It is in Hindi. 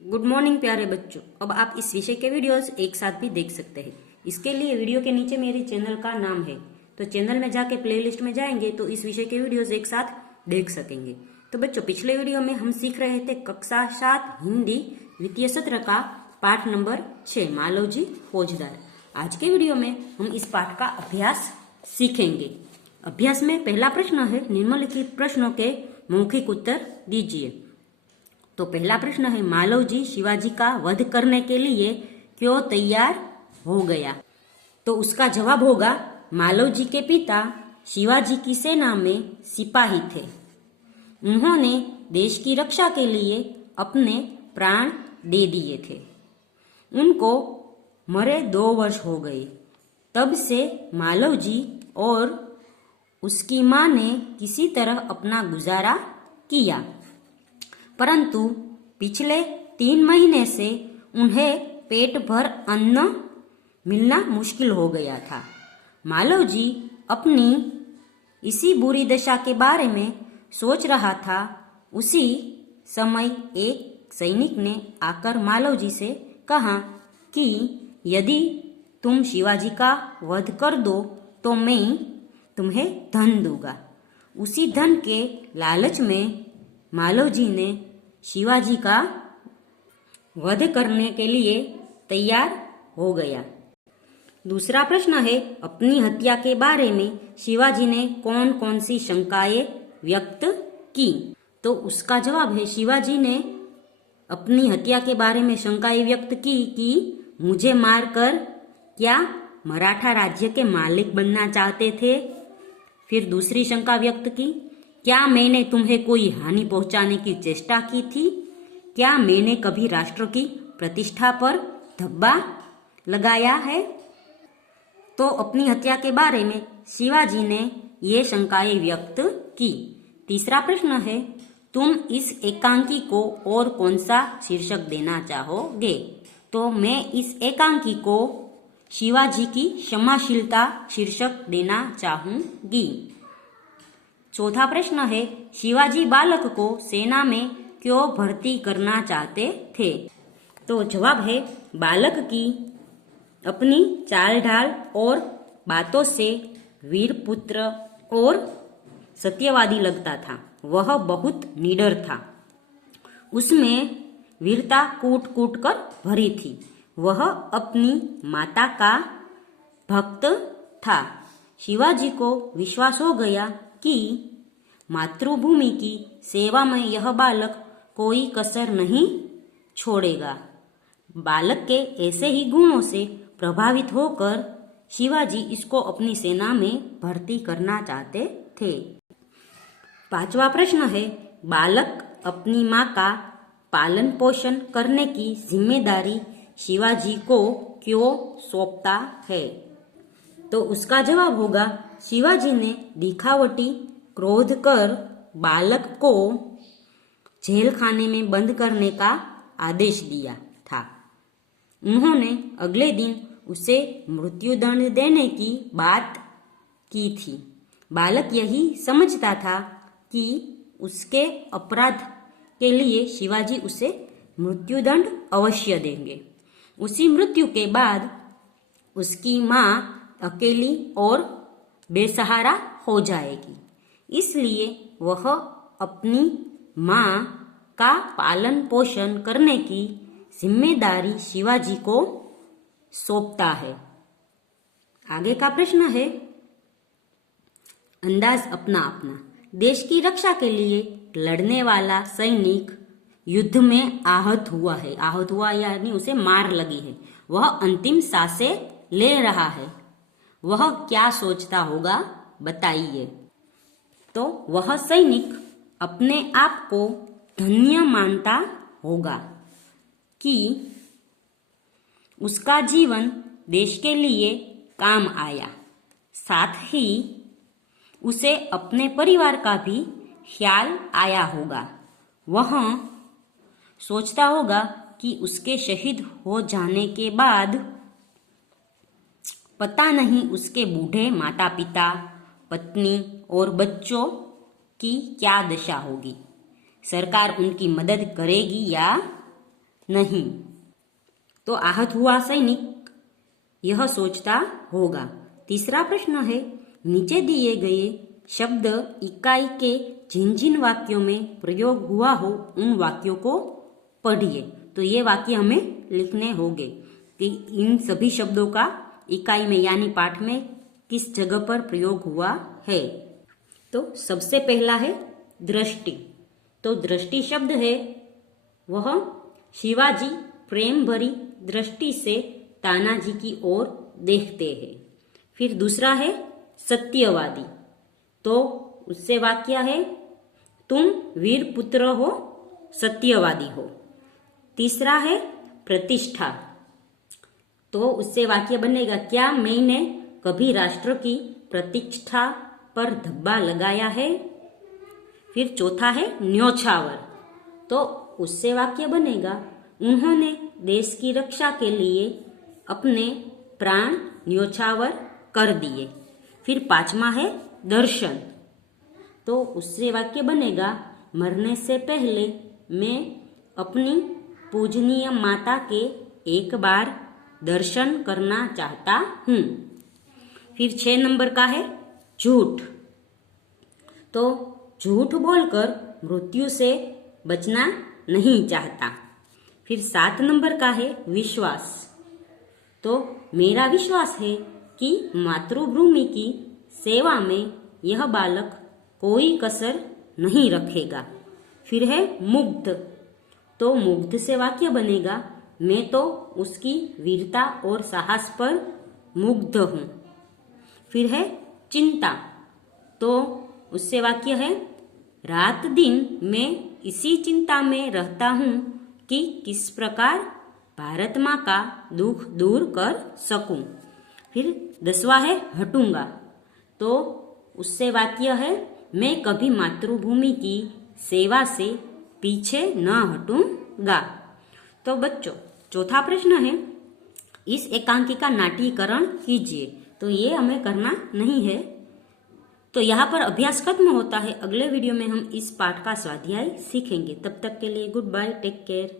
गुड मॉर्निंग प्यारे बच्चों। अब आप इस विषय के वीडियोस एक साथ भी देख सकते हैं। इसके लिए वीडियो के नीचे मेरे चैनल का नाम है, तो चैनल में जाके प्लेलिस्ट में जाएंगे तो इस विषय के वीडियोस एक साथ देख सकेंगे। तो बच्चों, पिछले वीडियो में हम सीख रहे थे कक्षा 7 हिंदी द्वितीय सत्र का पाठ नंबर 6 मालवजी फौजदार। आज के वीडियो में हम इस पाठ का अभ्यास सीखेंगे। अभ्यास में पहला प्रश्न है, निम्नलिखित प्रश्नों के मौखिक उत्तर दीजिए। तो पहला प्रश्न है, मालवजी शिवाजी का वध करने के लिए क्यों तैयार हो गया? तो उसका जवाब होगा, मालवजी के पिता शिवाजी की सेना में सिपाही थे। उन्होंने देश की रक्षा के लिए अपने प्राण दे दिए थे। उनको मरे 2 वर्ष हो गए। तब से मालवजी और उसकी मां ने किसी तरह अपना गुजारा किया, परंतु पिछले 3 महीने से उन्हें पेट भर अन्न मिलना मुश्किल हो गया था। मालवजी अपनी इसी बुरी दशा के बारे में सोच रहा था। उसी समय एक सैनिक ने आकर मालवजी से कहा कि यदि तुम शिवाजी का वध कर दो तो मैं तुम्हें धन दूंगा। उसी धन के लालच में मालवजी ने शिवाजी का वध करने के लिए तैयार हो गया। दूसरा प्रश्न है, अपनी हत्या के बारे में शिवाजी ने कौन कौन सी शंकाएं व्यक्त की? तो उसका जवाब है, शिवाजी ने अपनी हत्या के बारे में शंकाएं व्यक्त की कि मुझे मारकर क्या मराठा राज्य के मालिक बनना चाहते थे। फिर दूसरी शंका व्यक्त की, क्या मैंने तुम्हें कोई हानि पहुंचाने की चेष्टा की थी? क्या मैंने कभी राष्ट्र की प्रतिष्ठा पर धब्बा लगाया है? तो अपनी हत्या के बारे में शिवाजी ने ये शंकाएं व्यक्त की। तीसरा प्रश्न है, तुम इस एकांकी को और कौन सा शीर्षक देना चाहोगे? तो मैं इस एकांकी को शिवाजी की क्षमाशीलता शीर्षक देना चाहूंगी। चौथा प्रश्न है, शिवाजी बालक को सेना में क्यों भर्ती करना चाहते थे? तो जवाब है, बालक की अपनी चाल ढाल और बातों से वीर पुत्र और सत्यवादी लगता था। वह बहुत निडर था। उसमें वीरता कूट कूट कर भरी थी। वह अपनी माता का भक्त था। शिवाजी को विश्वास हो गया कि मातृभूमि की सेवा में यह बालक कोई कसर नहीं छोड़ेगा। बालक के ऐसे ही गुणों से प्रभावित होकर शिवाजी इसको अपनी सेना में भर्ती करना चाहते थे। पांचवा प्रश्न है, बालक अपनी मां का पालन पोषण करने की जिम्मेदारी शिवाजी को क्यों सौंपता है? तो उसका जवाब होगा, शिवाजी ने दिखावटी क्रोध कर बालक को जेल खाने में बंद करने का आदेश दिया था। उन्होंने अगले दिन उसे मृत्युदंड देने की बात की थी। बालक यही समझता था कि उसके अपराध के लिए शिवाजी उसे मृत्युदंड अवश्य देंगे। उसी मृत्यु के बाद उसकी मां अकेली और बेसहारा हो जाएगी। इसलिए वह अपनी मां का पालन पोषण करने की जिम्मेदारी शिवाजी को सौंपता है। आगे का प्रश्न है, अंदाज अपना अपना। देश की रक्षा के लिए लड़ने वाला सैनिक युद्ध में आहत हुआ है। आहत हुआ यानी उसे मार लगी है। वह अंतिम सांसें ले रहा है। वह क्या सोचता होगा, बताइए। तो वह सैनिक अपने आप को धन्य मानता होगा कि उसका जीवन देश के लिए काम आया। साथ ही उसे अपने परिवार का भी ख्याल आया होगा। वह सोचता होगा कि उसके शहीद हो जाने के बाद पता नहीं उसके बूढ़े माता पिता, पत्नी और बच्चों की क्या दशा होगी। सरकार उनकी मदद करेगी या नहीं। तो आहत हुआ सैनिक यह सोचता होगा। तीसरा प्रश्न है, नीचे दिए गए शब्द इकाई के जिन जिन वाक्यों में प्रयोग हुआ हो उन वाक्यों को पढ़िए। तो ये वाक्य हमें लिखने होंगे कि इन सभी शब्दों का इकाई में यानी पाठ में किस जगह पर प्रयोग हुआ है। तो सबसे पहला है दृष्टि। तो दृष्टि शब्द है वह शिवाजी प्रेम भरी दृष्टि से तानाजी की ओर देखते हैं। फिर दूसरा है सत्यवादी। तो उससे वाक्य है तुम वीर पुत्र हो, सत्यवादी हो। तीसरा है प्रतिष्ठा। तो उससे वाक्य बनेगा क्या मैंने कभी राष्ट्र की प्रतिष्ठा पर धब्बा लगाया है। फिर चौथा है न्योछावर। तो उससे वाक्य बनेगा उन्होंने देश की रक्षा के लिए अपने प्राण न्योछावर कर दिए। फिर पांचवा है दर्शन। तो उससे वाक्य बनेगा मरने से पहले मैं अपनी पूजनीय माता के एक बार दर्शन करना चाहता हूँ। फिर 6 नंबर का है झूठ। तो झूठ बोलकर मृत्यु से बचना नहीं चाहता। फिर 7 नंबर का है विश्वास। तो मेरा विश्वास है कि मातृभूमि की सेवा में यह बालक कोई कसर नहीं रखेगा। फिर है मुग्ध। तो मुग्ध से वाक्य बनेगा मैं तो उसकी वीरता और साहस पर मुग्ध हूँ। फिर है चिंता। तो उससे वाक्य है रात दिन मैं इसी चिंता में रहता हूँ कि किस प्रकार भारत माँ का दुख दूर कर सकूं। फिर 10वां है हटूंगा। तो उससे वाक्य है मैं कभी मातृभूमि की सेवा से पीछे न हटूंगा। तो बच्चों चौथा प्रश्न है इस एकांकी का नाट्यीकरण कीजिए। तो ये हमें करना नहीं है। तो यहाँ पर अभ्यास खत्म होता है। अगले वीडियो में हम इस पाठ का स्वाध्याय सीखेंगे। तब तक के लिए गुड बाय, टेक केयर।